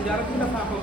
Igarap mo na pa ako.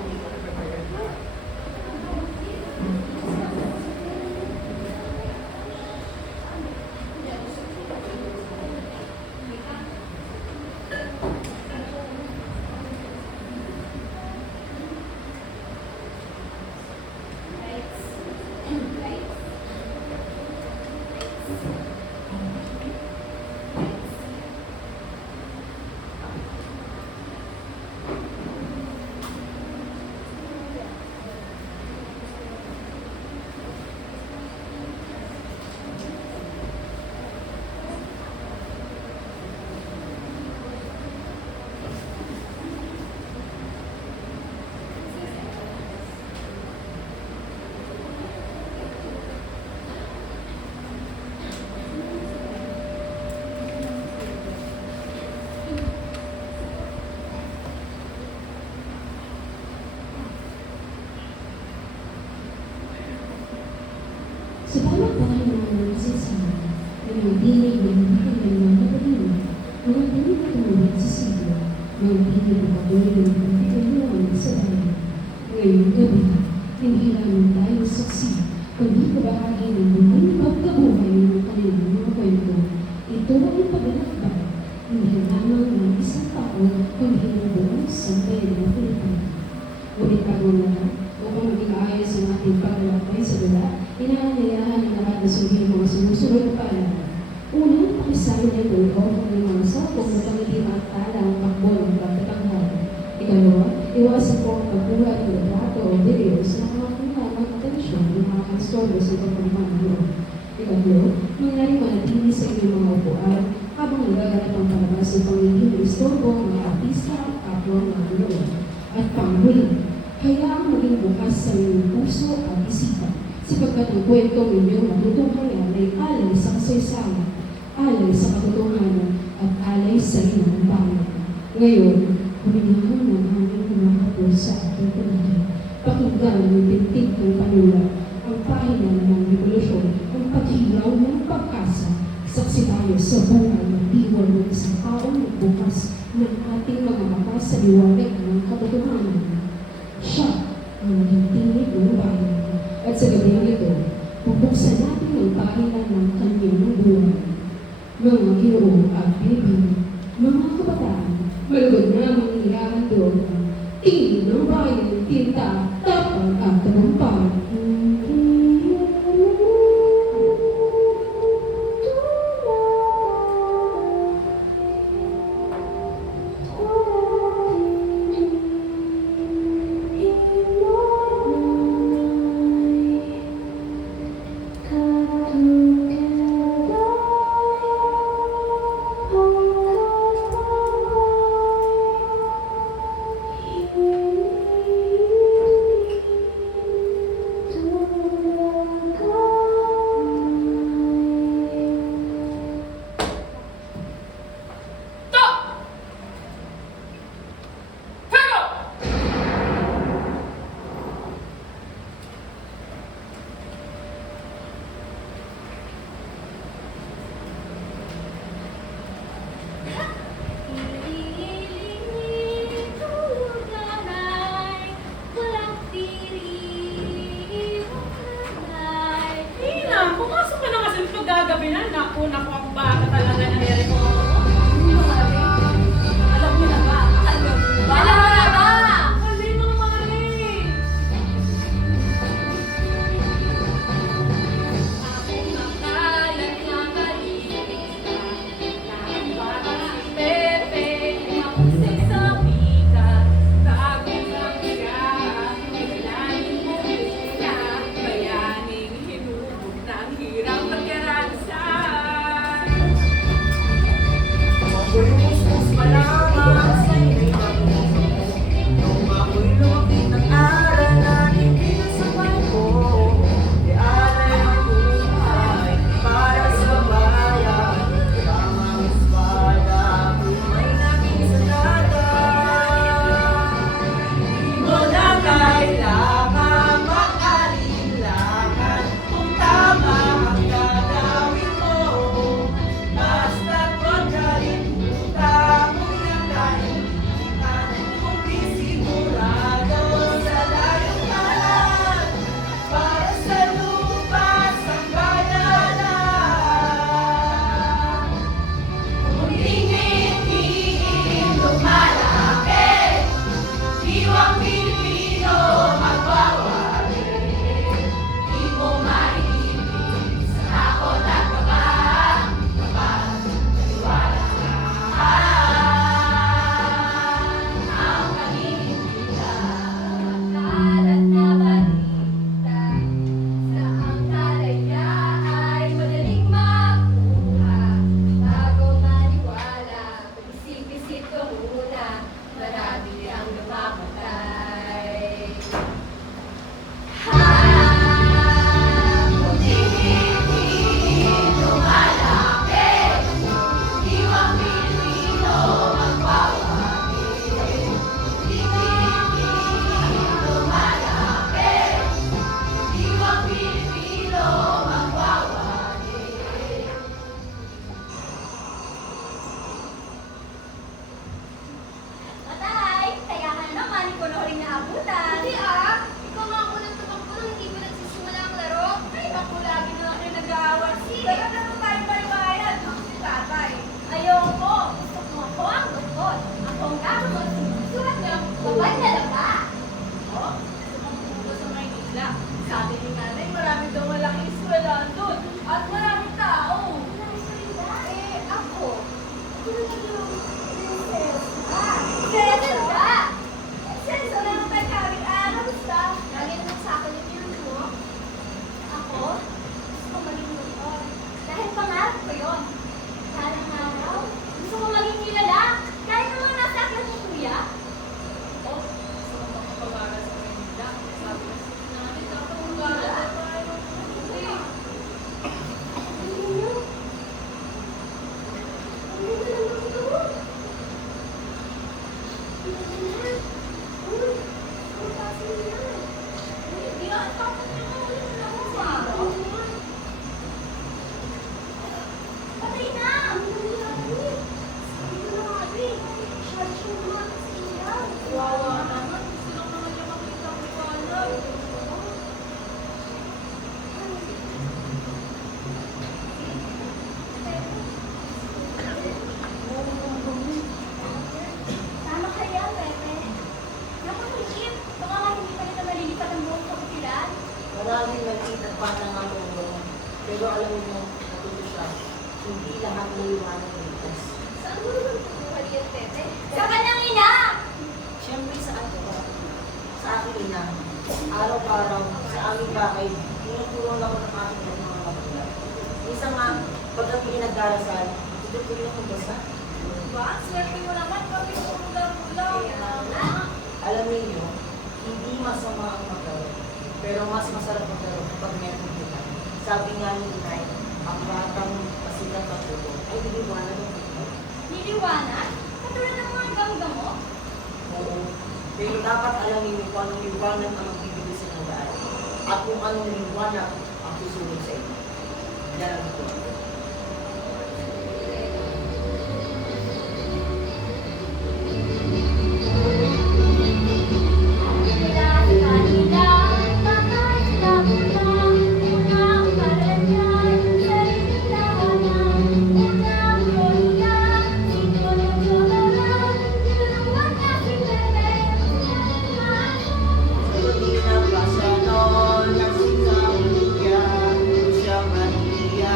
Sa bawat bahay ng mga nagsasama, ay mga dinig ng kanilang mga katalino, mga dinig na tumulat sa siglo, mga dinig na patuloy ng pagkikayuan sa bayan. Ngayong gabi, hindi lamang tayo saksi, kundi kabahagi ng buhay pagkabuhay ng kanilang mga kwento. Ito ay paglalakbay, hindi lamang ng isang tao, kundi ng buong sambayan ng Pilipino. Ngunit bago na lahat, upang maging ayos ang ating paglalakbay sa dula, inaanyayahan ng lahat na sundin mga sumusunod na paalala. Una, pakisama niya ito o kung mga sakong na pangiti makatala ang takbo ng pagkatanghal. Ikalawa, iwasan po ang pagbuhat ng retrato o videos na nakakakuha ng atensyon ng mga kastorbo sa pagpapamahalo. Ikatlo, mangyari manatili sa inyong mga upuan habang nagaganap ang palabas ng pangingin ng istorbo ng mga artista at kapwa ng mga loob. At panghuli, hayaang maging bukas sa inyong puso at isipan, sapagkat ang kwentong inyong matutunghayan ay alay sa kasaysayan, alay sa katotohanan, at alay sa inyong bayan. Ngayon, huminahon ng aming mga kapos sa ating paligid. Pakinggan ng tintig ng panulat, ang pahina ng revolusyon, ang paghilaw ng pag-asa. Saksi tayo sa buhay ng diwan ng isang taong nagbukas ng ating mga mata sa liwanag ng katotohanan. Siya ang naging tinig ng bayan. At sa gabing ito, bubuksan natin ang pahina ng kanyang buhay. Mga ginoo at bibig, mga kabataan, malugod na mga inihahandog, tingin ng bayan, tinta, tapang at tagumpay. Gagabi na, naku, ang bata talaga na nere ko. Alam niyo na ba? Alam mo na ba? Mali mga mali. Ako makalat na malinis ka. Nakabara si Pepe, ako sa pika. Bago ng siya, kailanin mo muna. Bayaning hinubog ng hirap pagkaransan. ikaw muna, marami ang namamatay. Matay! Kaya ka na naman, ikaw na huling naabutan. Hindi ah! Ikaw nga ako nagtumakbo nang hindi ko nagsisimula ang laro. Ay, ako lagi na lang kayo nag-aawat. Kaya naman tayo paliwayan. Ako si tatay. Ayoko! Gusto mo ako ang doktor. Ako ang gagamot. Sulat niyo, babay na lang ba? Oh, gusto kong pumunta sa Maynila. Sabi ni nanay, marami daw malaking eskwelahan doon. At maraming tao. Eh, ako. Ako na naging princess. Senso ba? Senso na naman tayo kaming gusto. Lagi naman sa akin yung yun mo. Ako? Gusto ko maging doktor. Dahil pangarap ko yun. Kalang araw, gusto ko maging kilala. Kahit naman nasa akin ng kuya. Oh, gusto kong makapangaral sa Maynila. Sabi na si nanay, dapat mag-aaral tayo. Eh, hindi nga, ang tapos niya mo. Wala na akong araw. Patay na! Wawa naman. Gusto lang naman niya makita ang liwanag. Tama kaya, Pepe. Nakulit. Baka nga hindi pa nila malilipat ang buong kapatiran. Maraming nakita pa ng among doon. Pero alam mo, natuto siya. Hindi lahat ng liwanag ligtas. Saan mo naman kukuha yan, Pepe? Sa kanyang ina! Siyempre sa ato, sa aking ina, araw-araw, sa aming bahay, tinutulong ako ng aking mga kapatid. Minsan nga, pag kami nagdarasal, tutuloy ako basa. Diba? Swerte mo naman kami umulang-ulang. Alam niyo, hindi masama ang magkaroon. Pero mas masarap magkaroon kapag meron kita. Sabi nga ni Inay, ang batang pasikat na puto ay niliwanag ng puto. Niliwanag? Katulad ng mga gamgamo? Oo. Pero dapat alamin niyo kung anong liwanag ang magbibigay sa inyo daan. At kung anong liwanag ang susunod sa inyo. Yan ang ito. Sa Maria,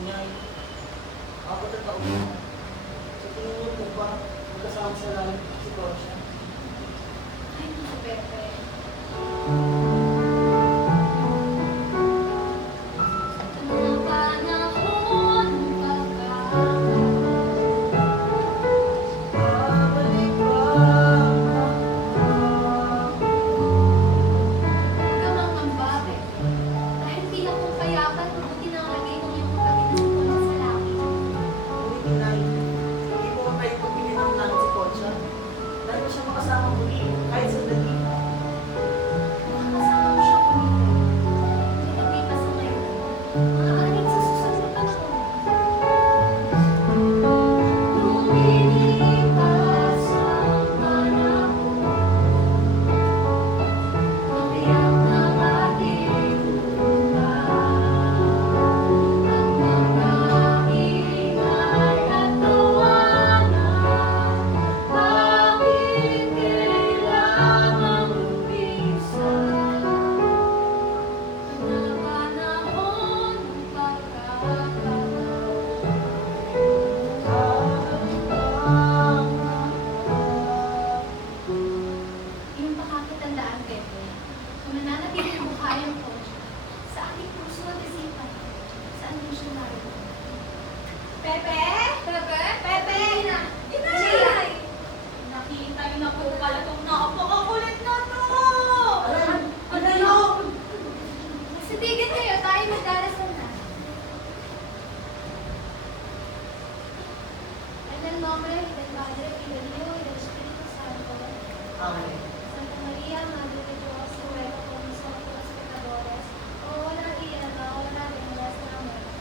Inay, apat na taon na. Sa tingin niyo po ba, magkasama sa langit si Portia? Ay, naku, Pepe. Sa mga panahon pagkakataon. Babalik ba? Huwag ka mangamba, Pepe. Dahil tila kong kayapan, mabuti na ang lagay ng iyong kapatid sa langit. Ngunit Inay, hindi po ba tayo pagpili ng langit si Portia? Dahil ko siya makasama muli, kahit sandali. Makakasama mo siya ulit. Hindi pa sa ngayon. Maaaring sa susunod na panahon. Lumilipas ang panahon. Mabiyak ng ating buhay. Ang mga ingay at tawanan. Bakit kailangang umpisa? Na panahon Iyong pakakitandaan, Pepe, kung nananatili ang bukayang ko sa aking puso at isipan, saan mo siya naroon? Pepe? Pepe? Pepe! Ina! Inay! Nakita niyo na po pala itong napakakulit na to! Ano yun? Sitigil kayo, tayo magdarasal na. En el nombre del Padre, y del Hijo, y del Espíritu Santo. Amen. Santa María, Madre de Dios, ruega por nosotros los pecadores, ahora y en la hora de nuestra muerte.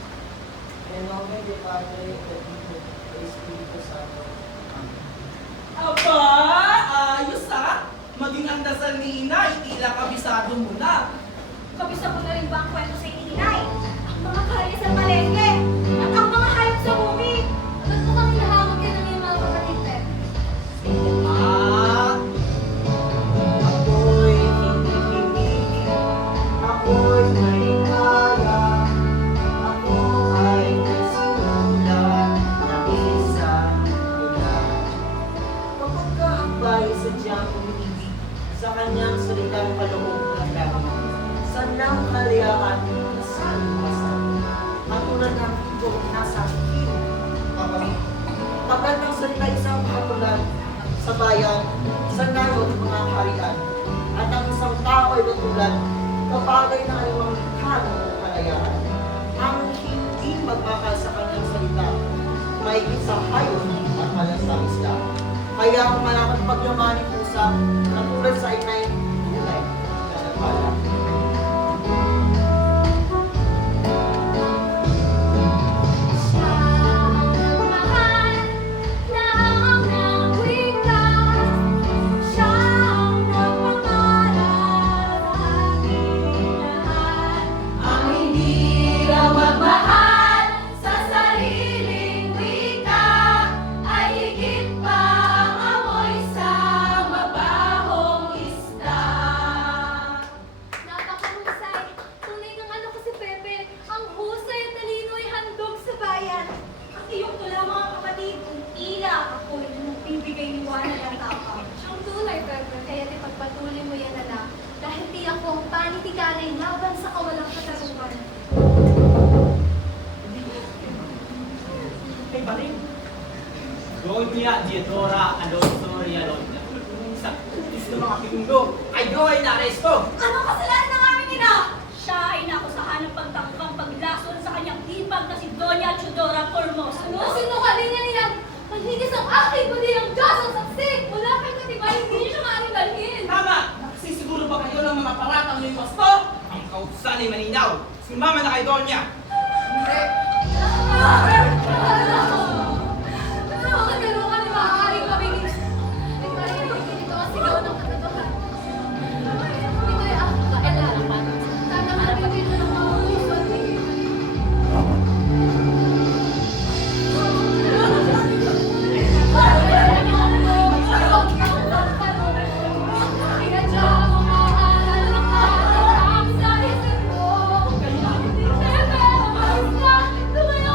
En nombre del Padre, del Hijo, del Espíritu Santo. Amen. Aba, ayos ah! Maging ang dasal ni Inay, tila kabisado mo na. Kabisa ko na rin ba ang kwento sa ininay? Ang mga kaya sa palengke at ang mga hayop sa bumi. Ba't mo kang hinahamag yan ng iyong mga kapatid, Pep? Ah, Ako'y hindi, ako'y may kaya, ako ay nagsimulan ng isang ulan. Kapag ka ang bahay sadyang umiibig sa kanyang salitang kaloob ng langit, sanang kaliyakan sa iwasan. Ang ulan ng ito nasa akin, kapatid. Pagkat ng salita isang kapulan sa bayan, sa nayon ng mga kaharian, at ang isang tao ay natulad, kapagay na anumang likha ng kalayaan. Ang hindi magmakal sa kanyang salita, may sa hayop at malasang isla. Kaya ang malaking pagyamanin pusa, natulad sa inay, inay, na nagpala. Siya ang nagmahal, naang nangwika. Siya ang nagpangaral sa ating lahat. Ang hindi raw magmahal sa sariling wika ay higit pa ang amoy sa mabahong isda. Napakahusay. Tunay ng ano ko si Pepe. Ang husay at talino ay handog sa bayan. Ang iyong tula mga kapatid, kung tila ako yung nagbibigay liwanag at tapang. Ang tunay, Pepe. Kaya't ipagpatuloy mo yan, anak. Dahil di ako ang panitikanay laban sa kawalang katarungan. may baling. Doña Diodora Alonso Rialon. Sa isang mga pinundo, kayo ay naresto. Anong kasalanan ng aming ina? Siya ay nakusahan ng pagtangkang paglason sa kanyang hipag na si Doña Chodora Formosa. Ano? Sinungalingan niya? Manhigis ang aking kundi ang Diyos ang saksi! Wala kang katibay, hindi niyo siya maaaring dalhin! Tama! Nakasisiguro ba kayo ng mga paratang yung wasto? Ang kausan ay malinaw. Sumama na kay Doña. Ano ang katarungan ni maaaring mabigis? May parinig ito ang sigaw ng katotohan. Ito ay aking kaalaman. Tatanggapin dito ng mga puso at Tumayo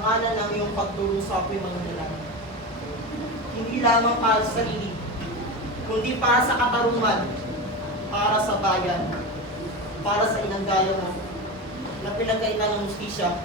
ngalan ng iyong pagdurusa ako'y manungulan. Hindi lamang para sa sarili, kundi para sa katarungan, para sa bayan, para sa inang gaya mo, na pinagkaitan ng hustisya.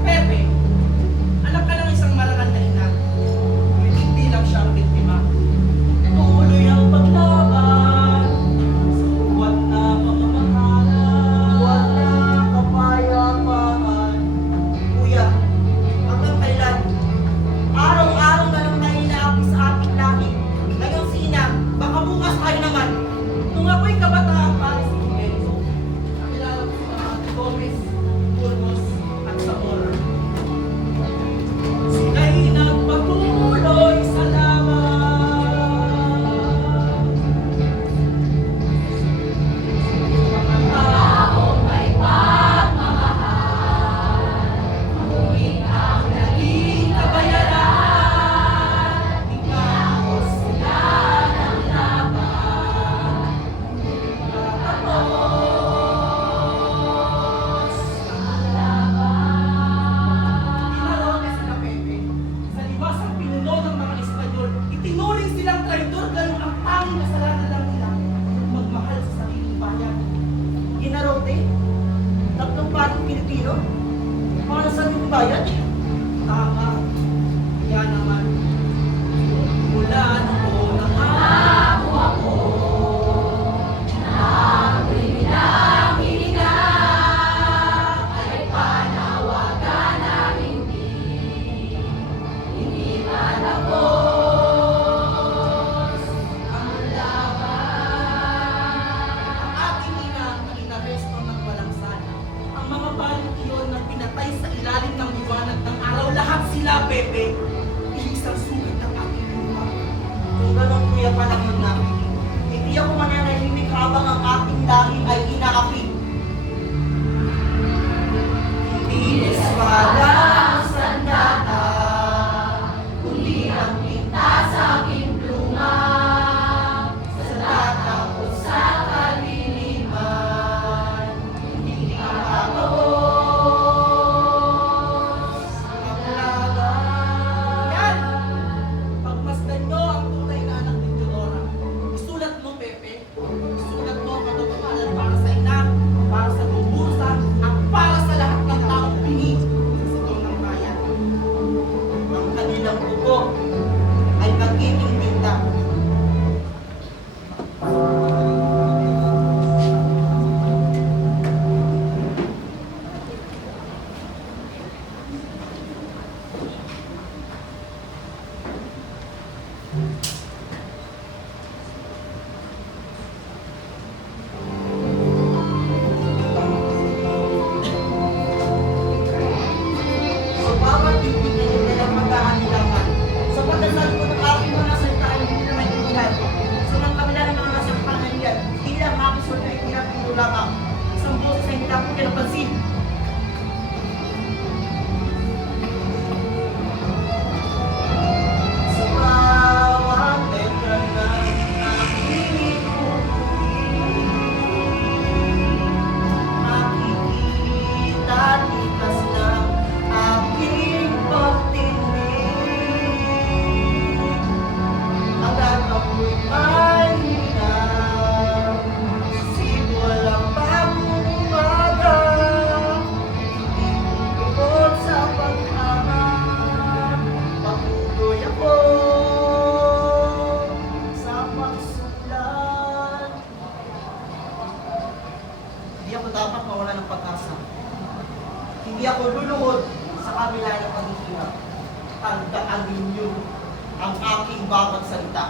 Pepe, anak ka ng isang marangal na ina. Ngunit hindi lang siya ang biktima. Tuloy ang paglaban sa buwan na pamamahala. Wala kapayapaan. Kuya, hanggang kailan? Araw-araw na lang tayo inaapi sa ating lahi. Ngayon si Ina, baka bukas tayo naman. Nung ako'y kabataan pa si Lorenzo, nakilala ko sa Gomez, Burgos at Zamora. Sila'y nagpatuloy sa laban. Mga taong may pagmamahal, ngunit ang naging kabayaran, tingnan sila ng laban. Tinawag na sila Pepe. Sa liwasang pinuno ng mga Espanyol, itinuring silang traidor ganun ang tanging kasalanan lang nila magmahal sa sariling bayan. Ginarote? Tatlong paring Pilipino? Para sa iyong bayan? Tama. Yan naman. Mula noon ang amo ako na bilang hininga ay panawagan na hindi matapos ang laban. Ang ating ina ang inaresto ng walang sana. Ang mga balit iyon na pinatay sa ilalim ng liwanag ng araw, lahat sila, Pepe, isang sugat ng ating lupa. Kung ganun kuya panahon na, hindi ako mananahimik habang ang ating lahi ay inaapi. Hindi espada ang sandata, kundi ang pinta sa aking pluma. Sa tatapos sa kaliliman, hindi makakapos ang laban. Yan! Pagmasdan nyo ang tunay na anak ni Teodora. Isulat mo, Pepe. Isulat mo ang katotohanan para sa ina, para sa lubusan, at para sa lahat ng taong pinig sa sigaw ng bayan. Ang kanilang buko ay magiging binta. Sa bawat titig na nilang mag-aanilangan, sa pagdasal ko ng aking mga salitaan hindi na maintindihan. Sa mga kabila ng mga nasa panganian, hindi lang makisunod ay hindi lang pinulakan. Isang boses ay hindi lang po kinapansin. Sa bawat letra ng aking makikita tikas ng aking pagtinig. Hanggang ako'y may hinang, sibol ang bagong umaga. Bukod sa pag-angat, patuloy ako sa pagsulat. Hindi ako dapat mawala ng pag-asa. Hindi ako luluhod sa kabila ng paghihirap. Tandaan ninyo ang aking bawat salita.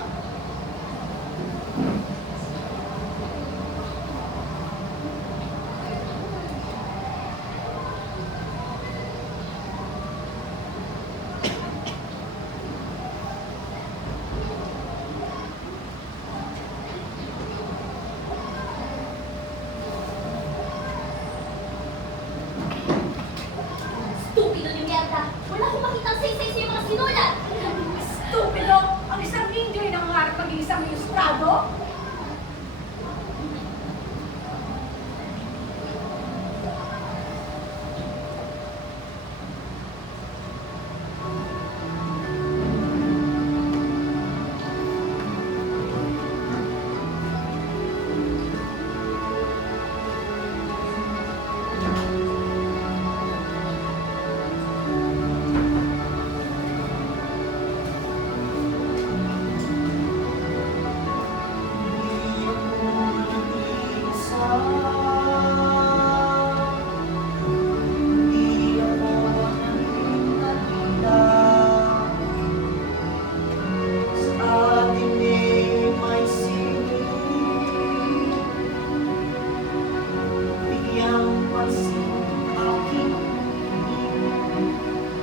isang ilustrado?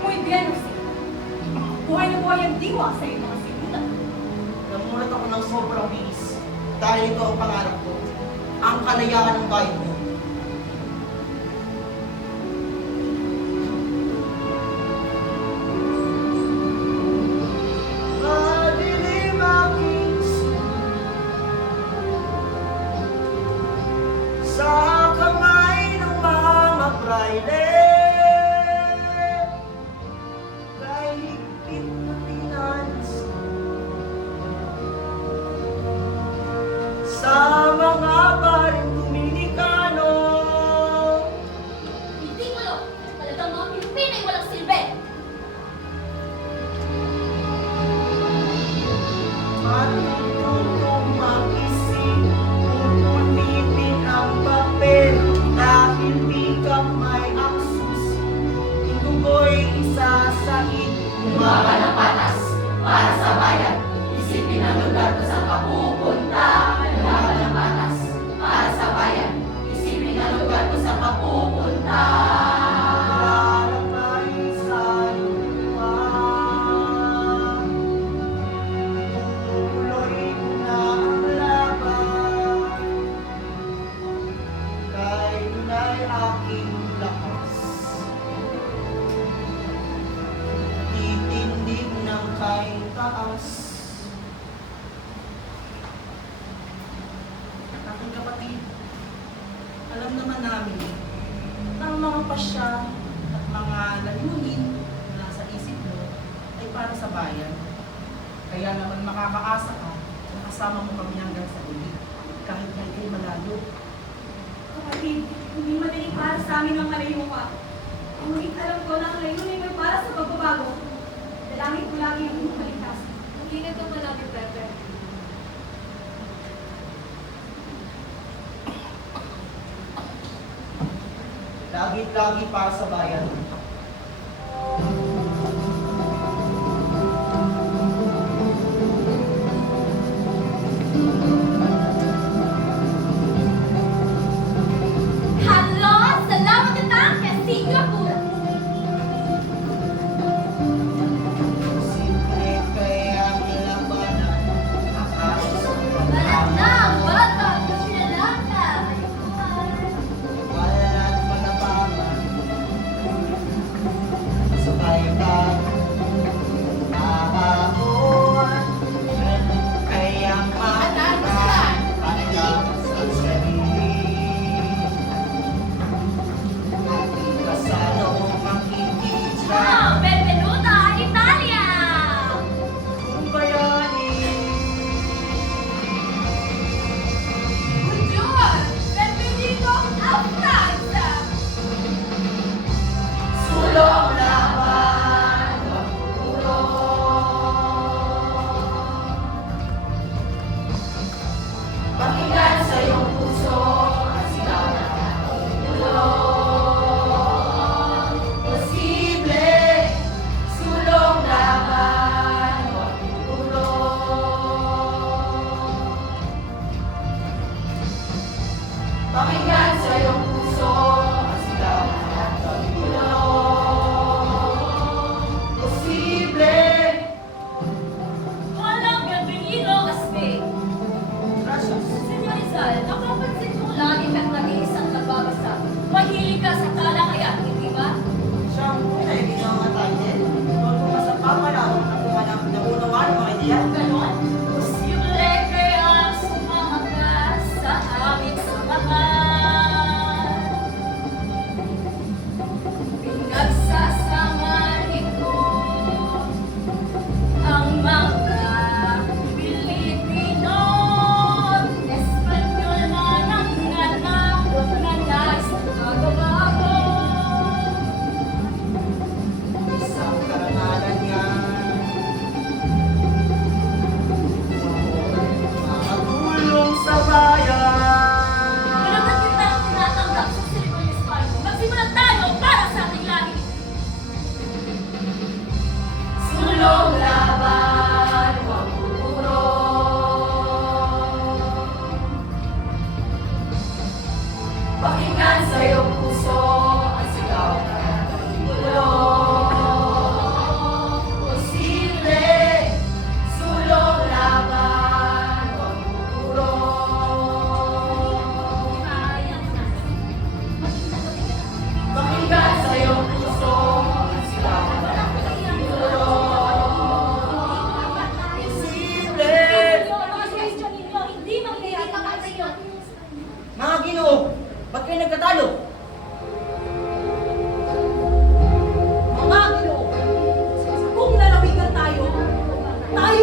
Muy bien, Jose. Buhay na buhay ang diwa sa iyong mga sinutan. Namulat ako ng sobrang bilis dahil ito ang pangarap ko, ang kalayaan ng bayan mo. Madilim aking sa kamay ng mga praile, kay higpit na pinansin sa mga baring Dominikano. Ridikulo! Talagang mga Pilipino ay walang silbi! Matututong mag-isip, pupunitin ang papel dahil di ka may aksus. Ito ko'y isasait, Umaga ng patas para sa bayan. Isipin ang lugar kung saan ka pupunta. Umaga ng patas para sa bayan. Isipin ang lugar kung saan ka pupunta. lalakay sa lupa. Tuloy mo na ang laban, kay tunay aking lakas. Titindig ng kay taas. Aking kapatid, alam naman namin na ang mga pasya at mga layunin na nasa isip mo ay para sa bayan. Kaya naman makakaasa ka na kasama mo kami hanggang sa uli, kahit na ikay malayo. Kapatid, hindi madali para sa amin ang malayo ka. Ngunit alam ko na ang layunin ay para sa pagbabago. Dalangin ko lagi ang iyong kaligtasan. Mag-ingat ka palagi, Pepe. Lagi-lagi para sa bayan. Hello! Salamat na tangke! Singapore! Simple kaya ang labanan, akala sa Balat na! Bata! Sinalata! wala at malabanan.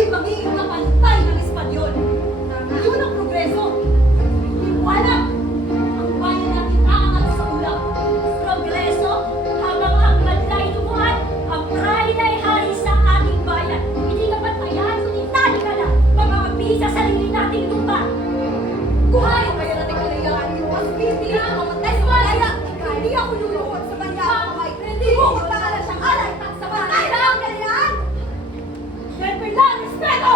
tayo'y magiging kapantay ng Espanyol. Yun ang progreso. Hindi mo alam. Ang bayan natin aangat sa ulap. Progreso, habang ang madlay lumuhan, ang pride ay hari sa ating bayan. Hindi ka pantayan, kundi tali ka na. Mamamabili sa sarili nating lupa. Kuhain kayo natin kalayaan niyo. Ang hindi na mamatay sa malaya. Hindi ako luluhod sa malaya. Hindi mo magkakala siyang alay. Sa patay na ang kalayaan. Siyempre lang, respeto!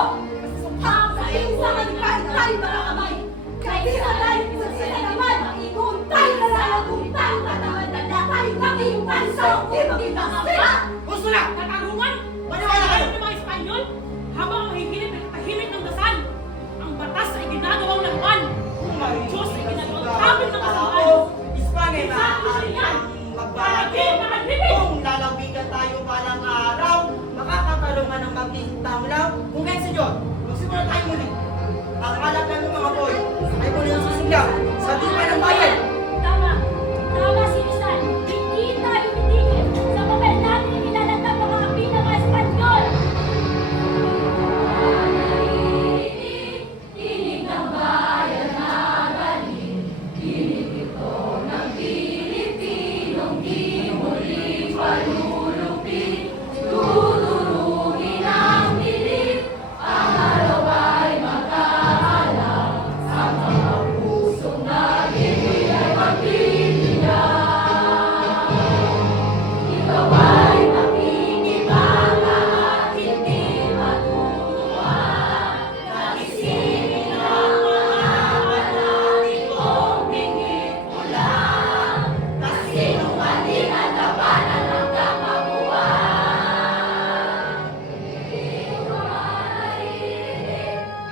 Ang sa isang magkain tayo mga kamay. Kaya tayo kung sila naman. Kung tayo nalala, kung tayo tatamad-tanda, tayo kami yung bansa. Di ba kita sila? Gusto na! Katarungan! Maniwala kayo! Ng mga Espanyol, habang ang hihilip ay katahimik ng dasal, ang batas ay ginagawang laruan. Ang Diyos ay ginagawang tabi ng kasamaan. Ispanya na ang magbago. Kung lalawigan tayo balang araw, makakatarungan ng magtintamlaw. Kung ngayon sa Diyos, magsimula tayo muli. Ang halagan ng mga boy, ay muli ang susiglaw sa dipa ng bayan. Tama. Tama si Rizal. Hindi tayo titigil sa papel natin na ilalanda mga api ng mga Espanyol. Tinig ng bayan na galing, tinig ito ng Pilipinong di muli palulupin. Tuturunin ang pilit, ang araw ay magkaalam, sa mga pusong nagiging ay magtitiyak. Ikaw ay makikibaka at hindi matutuwa. Nagisingin ang mga panahon kong bingit mo lang. Kasinungaling at labanan hanggang mabuhay. Ito ay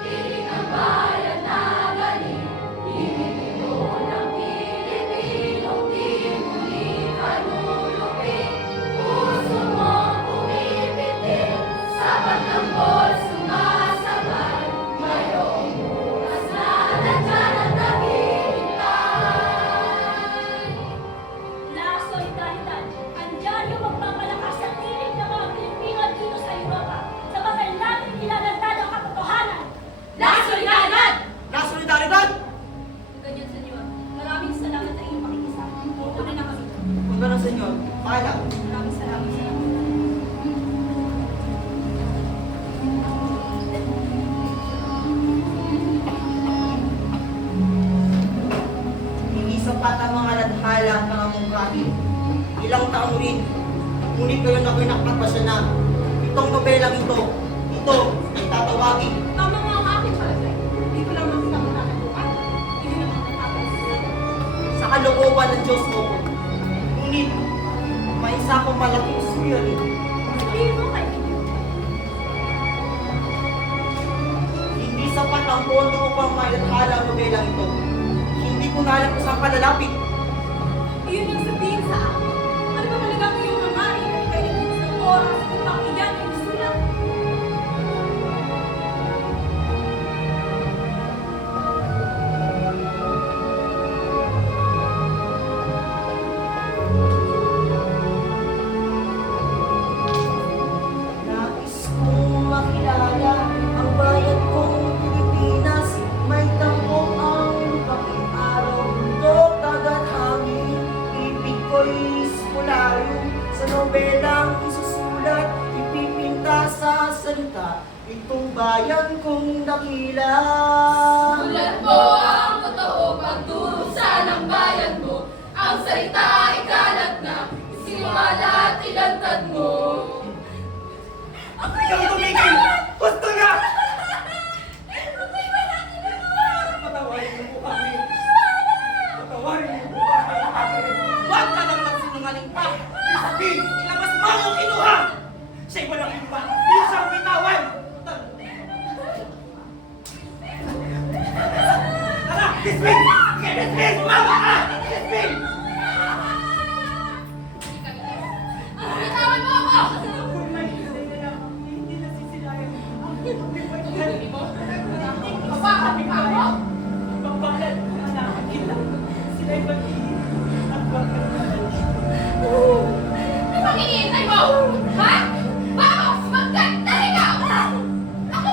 tinig ng bayan na galing. Tinig ito ng Pilipinong di muli kalulupin. Puso mong pumipitin, sapat ng bol sumasabay. Mayroong oras na nandyan at naghihintay. La solidaridad, andyan yung magpapalakas sa tinig ng mga Pilipino at dito sa Europa. Sa papel natin ilalanda ang katotohanan. La solidaridad! Na solidaridad! Ganyan, senyor. Maraming salamat sa inyong pakikisama. Una na kami. Kung gano'n, senyor, paalam. Maraming salamat. Hindi sapat ang mga ladhala at mga mungkahi. Ilang taon rin, ngunit kayo na ako'y nakapagpasya na. Itong nobelang ito ay tatawagin. Tama nga ang aking palagay. Hindi ko lang makita mo natatuan. Hindi na makakapag Sa kalooban ng Diyos mo. Ngunit, may isa akong malaking spirit. Sabihin mo kaibigan. Hindi sapat ang pondo upang mailathala ang nobelang ito. Hindi ko na alam kung saan palalapit. Iyon yung sabihin sa akin. Ano ba talaga ang iyong hangarin? Kaya nagbukas ng oras upang iyan ay sulat. Nais kong makilala ang bayan kong Pilipinas. May tampok ang lupang araw. Bundok, dagat, hangin. Ibig ko'y spularyo. Sa nobelang isusulat, ipipinta sa salita. Itong bayan kong dakila. Sulat mo ang totoo pagdurusa ng bayan mo. Ang salita ay kalat na, sinimala at ilantad mo. Ikaw tumigil! Gusto na! Patawarin mo po kami. Patawarin mo po kami. Huwag ka nang magsinungaling pa! Sabihin, ilabas mo ang kinuha! Siya'y walang iba. Isang bitawan! Tara! Dismin! Dismin! Mama ka! Dismin! Bitawan mo ako! Hindi nasisilayan. Kapakapit ka mo? Bakit? Anak kita. Sila'y mag-iingat at bakit? Ano bang iniintay mo? Ha? Vamos! Magkanta ikaw! Ako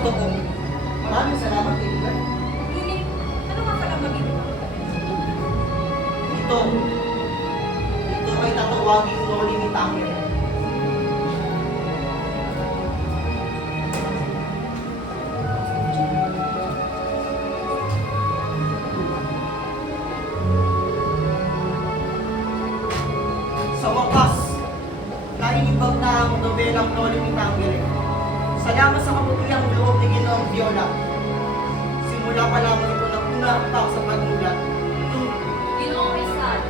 totoo. Maraming salamat, kaibigan. Ngunit, ano nga pala magiging Ito ay tatawagin Loli ni Tangere. Sa wakas, nainibag na ang nobelang Loli ni Tangere. Salamat sa kabutihang loob ni Ginoong Viola. Simula pa lamang ito na unahaktak sa pagmulat. Ginoong Rizal,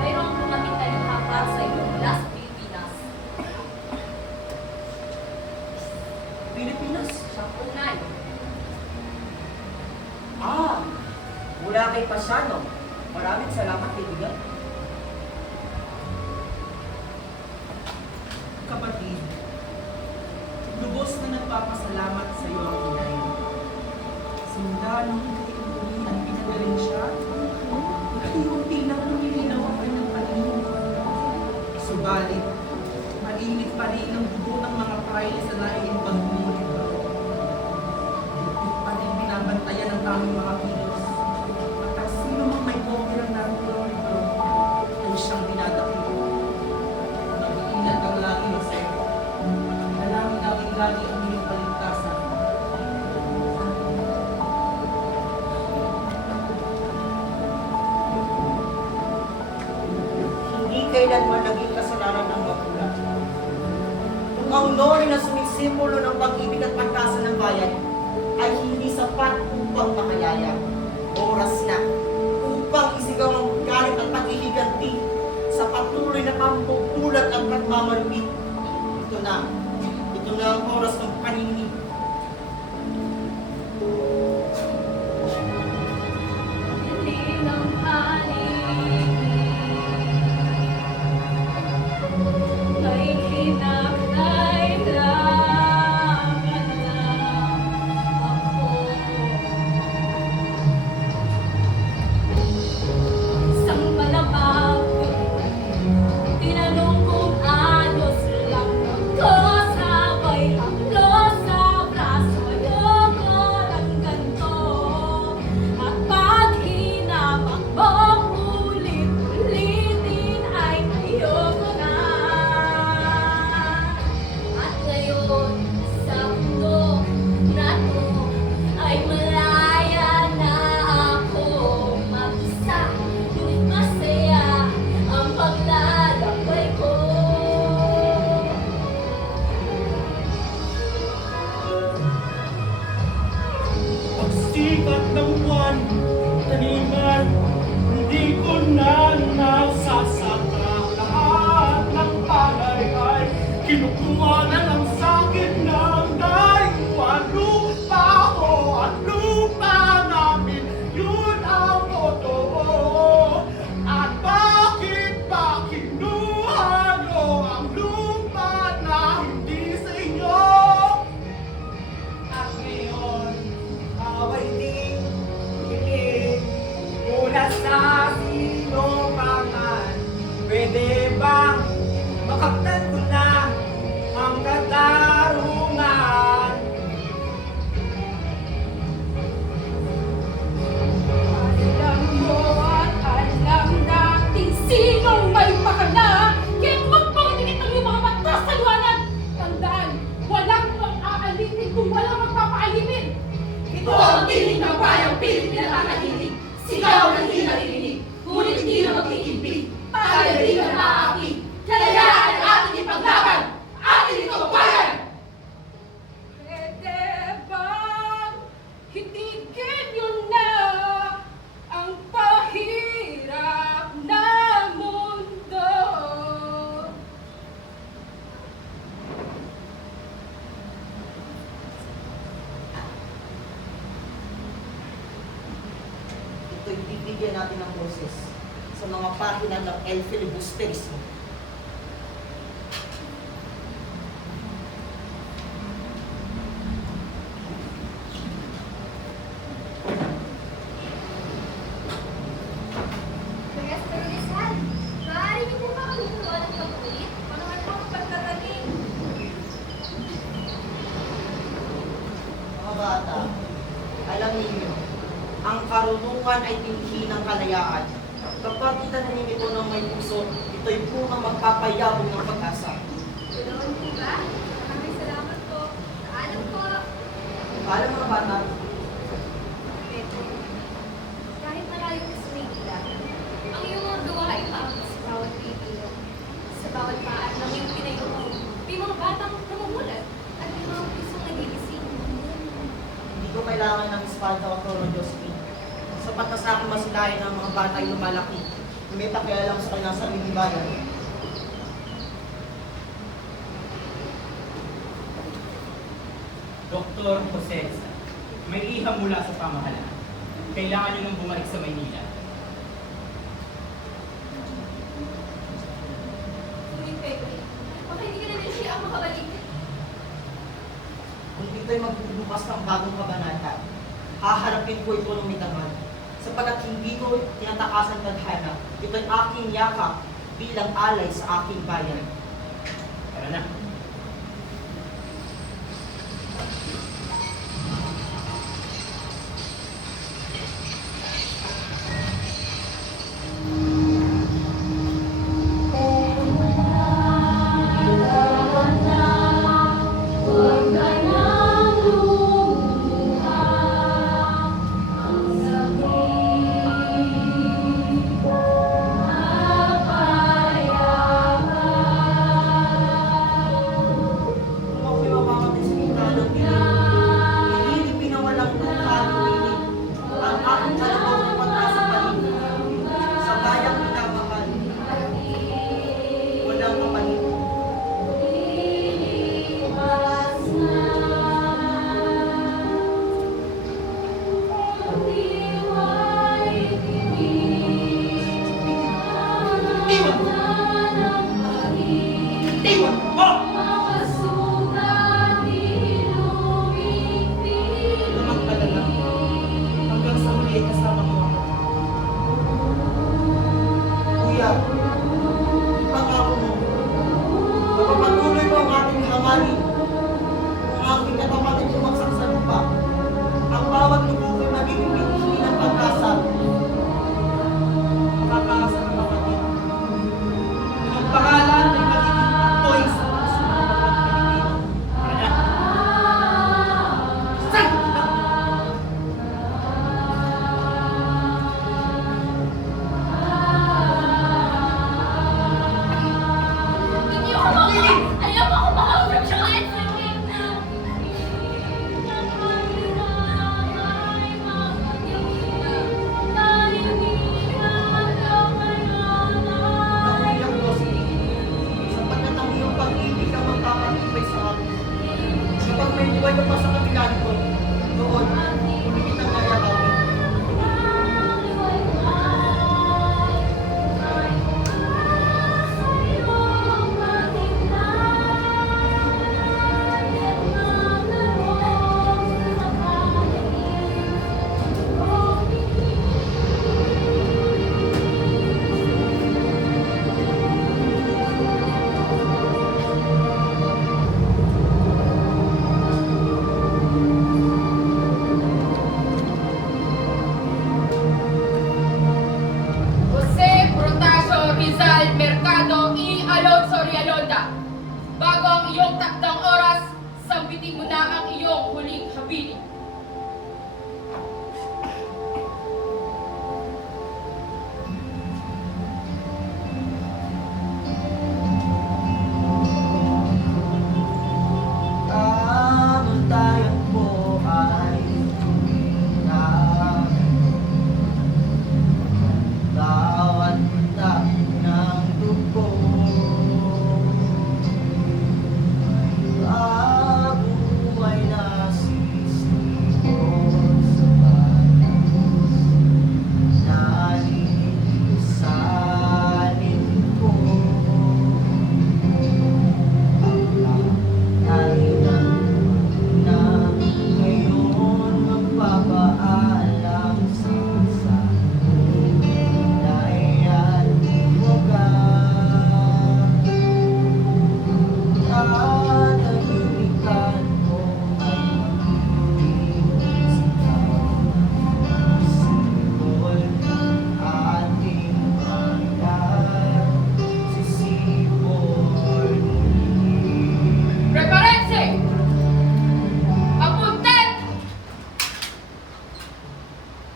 mayroong dumating na yung para sa iyo mula sa Pilipinas. Pilipinas? Siyang tunay. Mula kay Pasiano. Maraming salamat, kaibigan. Kapatid, lubos na nagpapasalamat sa iyo ang inay. Simula nung ikay-uli at pinagaling siya, unti-unti na lumilinaw ang kanyang paningin. Subalit, mainit pa rin ang dugo ng mga praile sa naiimbang mo, libro. Higpit pa rin binabantayan ang tamang mga kilos. At ang sino mang may kopya ng narutong libro ay siyang dinadakil. Mag-iingat ang lagi, Jose. Dalangin natin lagi ang iyong kaligtasan. Hindi kailanman naging kasalanan ng magulang. Kung ang Loli na sumisimbolo ng pag-ibig at pagkasa ng bayan ay hindi sapat upang makayaya. Oras na upang isigaw ang galit at pag-ihiganti sa patuloy na pampupulat at pagmamalupit. Ito na ang oras ng paninig. Dilim ng paligid, may kinakailangan lang ako. Isang malabag, tinanong kung ayos lang ako. Sabay haplos sa braso, ayoko ng ganito. At pag hinabak mo ulit-ulitin ay ayoko na. At ngayon sa mundo na to ay malaya na ako mag-isa. Ngunit masaya ang paglalakbay ko. Pagsikat ng buwan, taniman, hindi ko na nasasaka. Lahat ng palay ay kinukuha na lang sa'kin ng dayuhan. Lupa ko at lupa namin, yun ang totoo. At bakit ba kinuha nyo ang lupa na hindi sa inyo? At ngayon, away din, hiling, mula sa sino pa man. Pwede bang makaptan ko na ang katarungan? Alam mo at alam natin sinong may pakana. Kaya huwag pang itigit ang iyong mga mata sa liwanag. Tandaan, walang mag-aalipin kung walang magpapaalipin. Ito ang tinig ng bayang pilit na nakakahilig. Sigaw ng di naririnig, ngunit hindi na magkikimpi. Tayo rin ang maaakit. Kalayaan ang ating ipaglaban. Atin ito bayan! Pwede bang hitigin niyo na ang pahirap na mundo? Ito'y bibigyan natin ng boses sa mga pahina ng El Filibusterismo. Maestro Rizal, maaari niyo po ba kami turuan ng pag-ulit? Ano nga po ang pagtatanim? bata, alam ninyo, ang karunungan ay tinhi ng kalayaan. Kapag itananim ito ng may puso, ito'y punang magpapayabong ng pag-asa. Ganoon po ba? Maraming salamat po. Paalam po. Alam mga bata, Kahit malayo ka sa Maynila, ang iyong mga gawa ay paabot sa bawat Pilipino. Sa bawat paan ng iyong pinayo mo, may mga batang namumulat at may mga pusong nagigising. hindi ko kailangan ng espada o toro, Josephine. Sapat na sa akin masilayan ng mga bata ay lumalaki. May pakialam sa kanyang sariling bayan. Dr. Jose, may iham mula sa pamahalaan. Kailangan niyo nang bumalik sa Maynila. Ngunit Pepe, baka hindi ka naman siya ang makabalik. Kung ito'y magbubukas ng bagong kabanata, haharapin ko ito ng mitangan. Sapagat hindi ko tinatakasan tadhana, ito'y aking yakap bilang alay sa aking bayan. Tara na. Kung ako'y mamamatay sa gitna ng dilim, ililipin na walang pagkalipinig ang aking kalabaw ng pag-asa paligid. Sa bayang minamahal, walang kapalit. Iwan mo! Huwag ka mag-alala. Hanggang sa huli ay kasama mo ako. Kuya, ipangako mo, mapapatuloy mo ang ating hangarin. Kung aking kapatid bumagsak sa lupa, ang bawat lubog ay magiging binhi ng pag-asa. Makakaasa ng kapatid. Ang pangalan ay magiging apoy sa puso ng bawat Pilipino. Tara na. Saan? Hindi ako makausap! Ayaw mo ako makausap siya kahit saglit! Nakuliyak ko si sapagkat ang iyong pag-ibig ang magpapatibay sa akin. Kapag may buhay ka pa sa kabilang ko, doon, hindi kitang nayakawin. Jose Protasio Rizal Mercado E. Alonso Rialonda. Bago ang iyong takdang oras, sambitin mo na ang iyong huling habilin. Kamuntayan ko ay na bawat punta ng dugo. Bago ay nasisita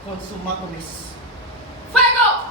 consumatoris. Fuego!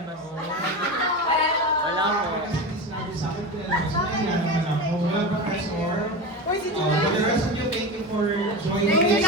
naman po. Wala Wala po. Kasi sinabi sa akin, kaya naman ako. Well, but that's all. For the rest of you, thank you for joining me.